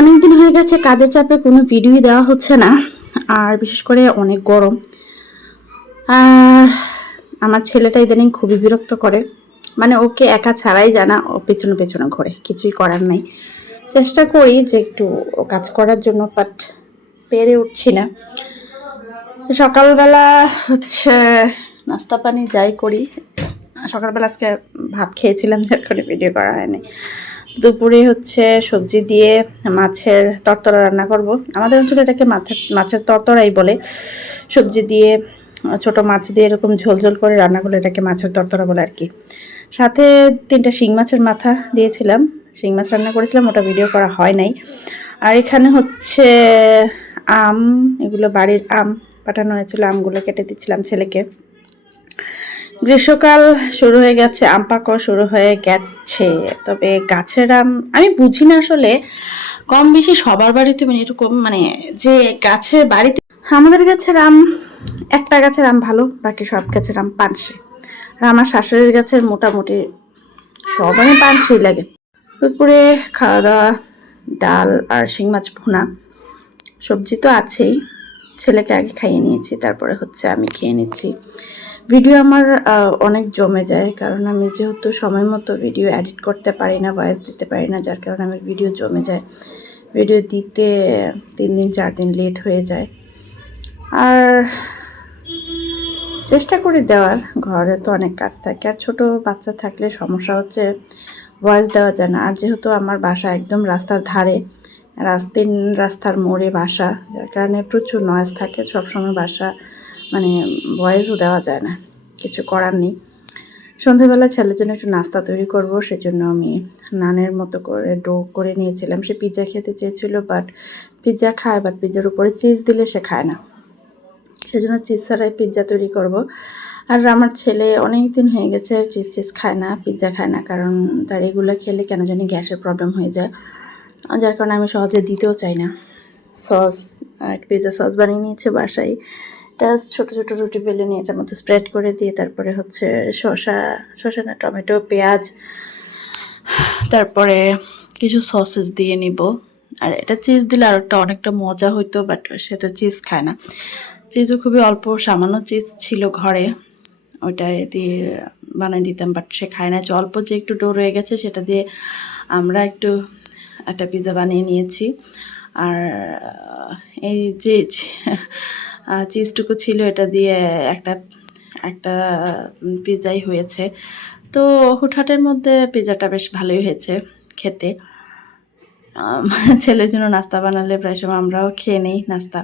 অনেক দিন হয়ে গেছে কাজের চাপে কোনো ভিডিওই দেওয়া হচ্ছে না, আর বিশেষ করে অনেক গরম। আর আমার ছেলেটা ইদানিং খুবই বিরক্ত করে, মানে ওকে একা ছাড়াই জানা ও পেছনে পেছনে ঘোরে, কিছুই করার নাই। চেষ্টা করি যে একটু কাজ করার জন্য, বাট পেরে উঠছি না। সকালবেলা হচ্ছে নাস্তা পানি যাই করি, সকালবেলা আজকে ভাত খেয়েছিলাম, যার করে ভিডিও করা হয়নি। দুপুরে হচ্ছে সবজি দিয়ে মাছের তরতরা রান্না করব। আমাদের অঞ্চলে এটাকে মাছের তরতরাই বলে। সবজি দিয়ে ছোট মাছ দিয়ে এরকম ঝোল ঝোল করে রান্না করলে এটাকে মাছের তরতরা বলে আর কি। সাথে 3টা শিং মাছের মাথা দিয়েছিলাম, শিং মাছ রান্না করেছিলাম, ওটা ভিডিও করা হয় নাই। আর এখানে হচ্ছে আম, এগুলো বাড়ির আম পাঠানো হয়েছিল, আমগুলো কেটে দিচ্ছিলাম ছেলেকে। গ্রীষ্মকাল শুরু হয়ে গেছে, আম পাকাও শুরু হয়ে গেছে। তবে গাছের আম আমি বুঝি না আসলে, কম বেশি সবার বাড়িতে মানে এরকম, মানে যে গাছের বাড়িতে আমাদের গাছের আম, একটা গাছের আম ভালো, বাকি সব গাছের আম পানসে। আর আমার শাশুড়ির গাছের মোটামুটি সব আমি পানসেই লাগে। দুপুরে খাওয়া দাওয়া ডাল আর শিং মাছ ভুনা, সবজি তো আছেই। ছেলেকে আগে খাইয়ে নিয়েছি, তারপরে হচ্ছে আমি খেয়ে নিচ্ছি। ভিডিও আমার অনেক জমে যায়, কারণ আমি যেহেতু সময় মতো ভিডিও এডিট করতে পারি না, ভয়েস দিতে পারি না, যার কারণে আমার ভিডিও জমে যায়। ভিডিও দিতে 3 দিন 4 দিন লেট হয়ে যায়। আর চেষ্টা করি দেওয়ার, ঘরে তো অনেক কাজ থাকে, আর ছোট বাচ্চা থাকলে সমস্যা হচ্ছে ভয়েস দেওয়া যায় না। আর যেহেতু আমার বাসা একদম রাস্তার ধারে, রাস্তার মোড়ে বাসা, যার কারণে প্রচুর নয়েজ থাকে সবসময়, বাসা মানে ভয়েসও দেওয়া যায় না, কিছু করার নেই। সন্ধ্যেবেলা ছেলের জন্য একটু নাস্তা তৈরি করব, সেজন্য আমি নানের মতো করে ডো করে নিয়েছিলাম। সে পিৎজা খেতে চেয়েছিল, বাট পিৎজা খায়, বাট পিৎজার উপরে চিজ দিলে সে খায় না, সেজন্য চিজ ছাড়াই পিৎজা তৈরি করব। আর আমার ছেলে অনেক দিন হয়ে গেছে চিজ খায় না, পিৎজা খায় না, কারণ তার এগুলো খেলে কেন জানি গ্যাসের প্রবলেম হয়ে যায়, যার কারণে আমি সহজে দিতেও চাই না। সস, পিৎজা সস বানিয়ে নিয়েছে বাসায়, জাস্ট ছোটো ছোটো রুটি বেলে নিয়ে এটার মধ্যে স্প্রেড করে দিয়ে, তারপরে হচ্ছে শসা না টমেটো পেঁয়াজ, তারপরে কিছু সসেস দিয়ে নিব। আর এটা চিজ দিলে আর একটা অনেকটা মজা হইতো, বাট সে তো চিজ খায় না। চিজও খুবই অল্প সামান্য চিজ ছিল ঘরে, ওইটাই দিয়ে বানিয়ে দিতাম, বাট সে খায় না। যে অল্প যে একটু ডো রয়ে গেছে সেটা দিয়ে আমরা একটু একটা পিৎজা বানিয়ে নিয়েছি। আর এই যে চিজটুকু ছিল, এটা দিয়ে একটা পিৎজাই হয়েছে। তো হুটহাটের মধ্যে পিৎজাটা বেশ ভালোই হয়েছে খেতে। ছেলের জন্য নাস্তা বানালে প্রায় সময় আমরাও খেয়ে নেই নাস্তা।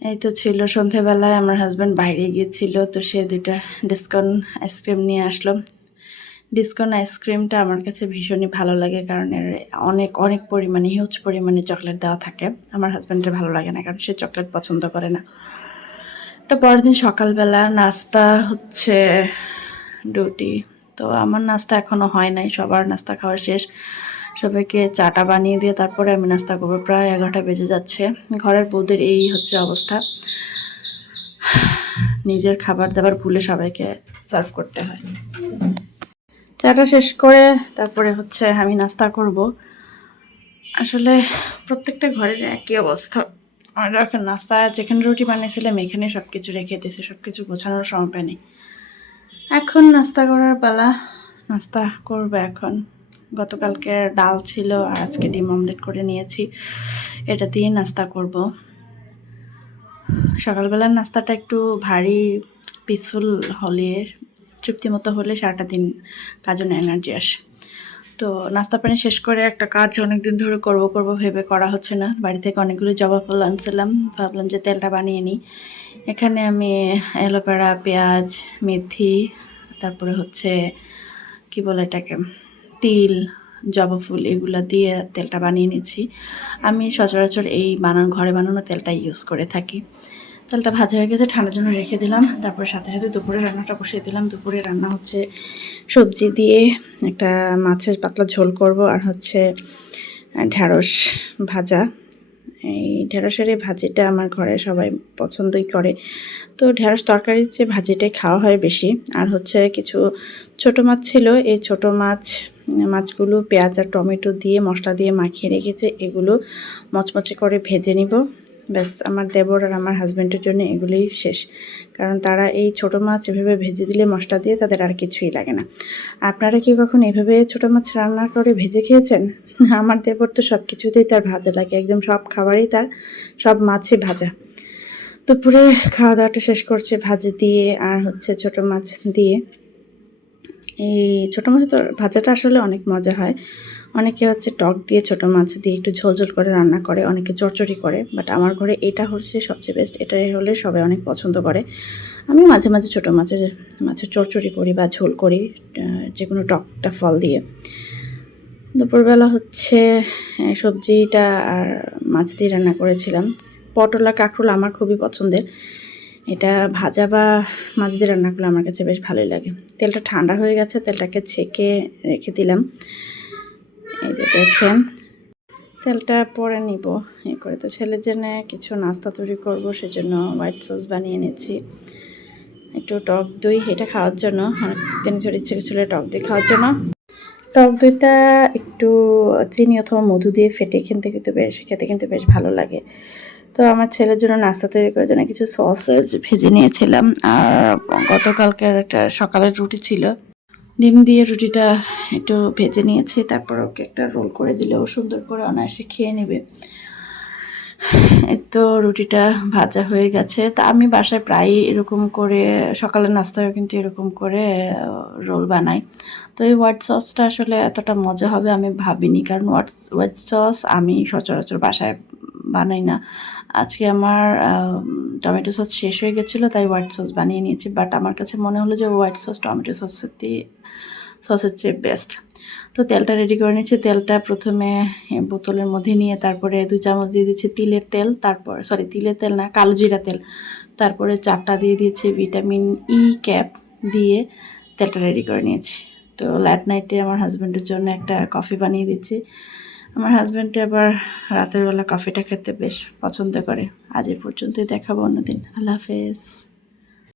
এই তো ছিল সন্ধ্যেবেলায়, আমার হাজব্যান্ড বাইরে গিয়েছিল, তো সে 2টা ডিসকন আইসক্রিম নিয়ে আসলো। ডিসকন আইসক্রিমটা আমার কাছে ভীষণই ভালো লাগে, কারণ এর অনেক অনেক পরিমাণে, হিউজ পরিমাণে চকলেট দেওয়া থাকে। আমার হাজব্যান্ডের ভালো লাগে না, কারণ সে চকলেট পছন্দ করে না। এটা পরের দিন সকালবেলা নাস্তা হচ্ছে রুটি। তো আমার নাস্তা এখনও হয় নাই, সবার নাস্তা খাওয়া শেষ, সবাইকে চাটা বানিয়ে দিয়ে তারপরে আমি নাস্তা করবো। প্রায় 11টা বেজে যাচ্ছে। ঘরের বউদের এই হচ্ছে অবস্থা, নিজের খাবার দাবার ভুলে সবাইকে সার্ভ করতে হয়। চাটা শেষ করে তারপরে হচ্ছে আমি নাস্তা করব। আসলে প্রত্যেকটা ঘরের একই অবস্থা। আমরা এখন নাস্তা যেখানে রুটি বানিয়েছিলাম এখানে সব কিছু রেখে দিয়েছি, সব কিছু গোছানোর সময় নেই। এখন নাস্তা করার পালা, নাস্তা করবো এখন। গতকালকে ডাল ছিল আর আজকে ডিম অমলেট করে নিয়েছি, এটা দিয়ে নাস্তা করব। সকালবেলার নাস্তাটা একটু ভারী পিসফুল হলে, তৃপ্তি মতো হলে সারাটা দিন কাজে এনার্জি আসে। তো নাস্তা পানি শেষ করে একটা কাজ অনেকদিন ধরে করব ভেবে করা হচ্ছে না। বাড়ি থেকে অনেকগুলো জবা ফুল আনছিলাম, ভাবলাম যে তেলটা বানিয়ে নিই। এখানে আমি অ্যালোভেরা, পেঁয়াজ, মেথি, তারপরে হচ্ছে কি বলে এটাকে, তিল, জবা ফুল, এগুলো দিয়ে তেলটা বানিয়ে নিচ্ছি। আমি সচরাচর এই ঘরে বানানো তেলটা ইউজ করে থাকি। তেলটা ভাজা হয়ে গেছে, ঠান্ডার জন্য রেখে দিলাম। তারপরে সাথে সাথে দুপুরে রান্নাটা বসিয়ে দিলাম। দুপুরে রান্না হচ্ছে সবজি দিয়ে একটা মাছের পাতলা ঝোল করব, আর হচ্ছে ঢ্যাঁড়স ভাজা। এই ঢ্যাঁড়সের এই ভাজিটা আমার ঘরে সবাই পছন্দই করে, তো ঢ্যাঁড়স তরকারির চেয়ে ভাজিটাই খাওয়া হয় বেশি। আর হচ্ছে কিছু ছোট মাছ ছিল, এই ছোট মাছ মাছগুলো পেঁয়াজ আর টমেটো দিয়ে মশলা দিয়ে মাখিয়ে রেখেছে, এগুলো মচমচে করে ভেজে নিব। ব্যাস, আমার দেবর আর আমার হাজব্যান্ডের জন্য এগুলোই শেষ, কারণ তারা এই ছোটো মাছ এভাবে ভেজে দিলে মশলা দিয়ে তাদের আর কিছুই লাগে না। আপনারা কি কখন এভাবে ছোটো মাছ রান্না করে ভেজে খেয়েছেন? আমার দেবর তো সব কিছুতেই তার ভাজা লাগে, একদম সব খাবারই তার, সব মাছই ভাজা। দুপুরে খাওয়া দাওয়াটা শেষ করছে ভাজি দিয়ে আর হচ্ছে ছোটো মাছ দিয়ে। এই ছোটো মাছ তো ভাজাটা আসলে অনেক মজা হয়। অনেকে হচ্ছে টক দিয়ে ছোটো মাছ দিয়ে একটু ঝোল ঝোল করে রান্না করে, অনেকে চচ্চড়ি করে, বাট আমার ঘরে এটা হচ্ছে সবচেয়ে বেস্ট। এটাই হলে সবাই অনেক পছন্দ করে। আমি মাঝে মাঝে ছোটো মাছের চচ্চড়ি করি বা ঝোল করি, যে কোনো টকটা ফল দিয়ে। দুপুরবেলা হচ্ছে সবজিটা আর মাছ দিয়ে রান্না করেছিলাম। পটল আর কাঁকরোল আমার খুবই পছন্দের। এটা ভাজা বা মাছ দিয়ে রান্না করলে আমার কাছে বেশ ভালোই লাগে। তেলটা ঠান্ডা হয়ে গেছে, তেলটাকে ছেঁকে রেখে দিলাম। এই যে দেখেন, তেলটা পরে নিব এ করে। তো ছেলের জন্য কিছু নাস্তা তৈরি করব, সেজন্য হোয়াইট সস বানিয়ে নিচ্ছি। একটু টক দই, এটা খাওয়ার জন্য অনেকদিন ধরে ইচ্ছে ছিল টক দই খাওয়ার জন্য। টক দইটা একটু চিনি অথবা মধু দিয়ে ফেটে খেতে কিন্তু বেশ ভালো লাগে। তো আমার ছেলের জন্য নাস্তা তৈরি করার জন্য কিছু সসেজ ভেজে নিয়েছিলাম, আর গতকালকের একটা সকালের রুটি ছিল, ডিম দিয়ে রুটিটা একটু ভেজে নিয়েছি। তারপর ওকে একটা রোল করে দিলেও সুন্দর করে অনায়াসে খেয়ে নেবে। এই তো রুটিটা ভাজা হয়ে গেছে। তা আমি বাসায় প্রায়ই এরকম করে সকালের নাস্তায়ও কিন্তু এরকম করে রোল বানাই। তো এই হোয়াইট সসটা আসলে এতটা মজা হবে আমি ভাবিনি, কারণ হোয়াইট সস আমি সচরাচর বাসায় বানাই না। আজকে আমার টমেটো সস শেষ হয়ে গেছিলো, তাই হোয়াইট সস বানিয়ে নিয়েছি। বাট আমার কাছে মনে হলো যে হোয়াইট সস টমেটো সসের চেয়ে বেস্ট। তো তেলটা রেডি করে নিচ্ছি। তেলটা প্রথমে বোতলের মধ্যে নিয়ে তারপরে 2 চামচ দিয়ে দিচ্ছি তিলের তেল, তারপর তিলের তেল না, কালো জিরা তেল, তারপরে 4টা দিয়ে দিয়েছি ভিটামিন ই ক্যাপ দিয়ে তেলটা রেডি করে নিয়েছি। তো লেট নাইটে আমার হাজব্যান্ডের জন্য একটা কফি বানিয়ে দিচ্ছি। আমার হাজব্যান্ডে আবার রাতের বেলা কফিটা খেতে বেশ পছন্দ করে। আজ এ পর্যন্তই, দেখাবো অন্যদিন। আল্লাহ হাফেজ।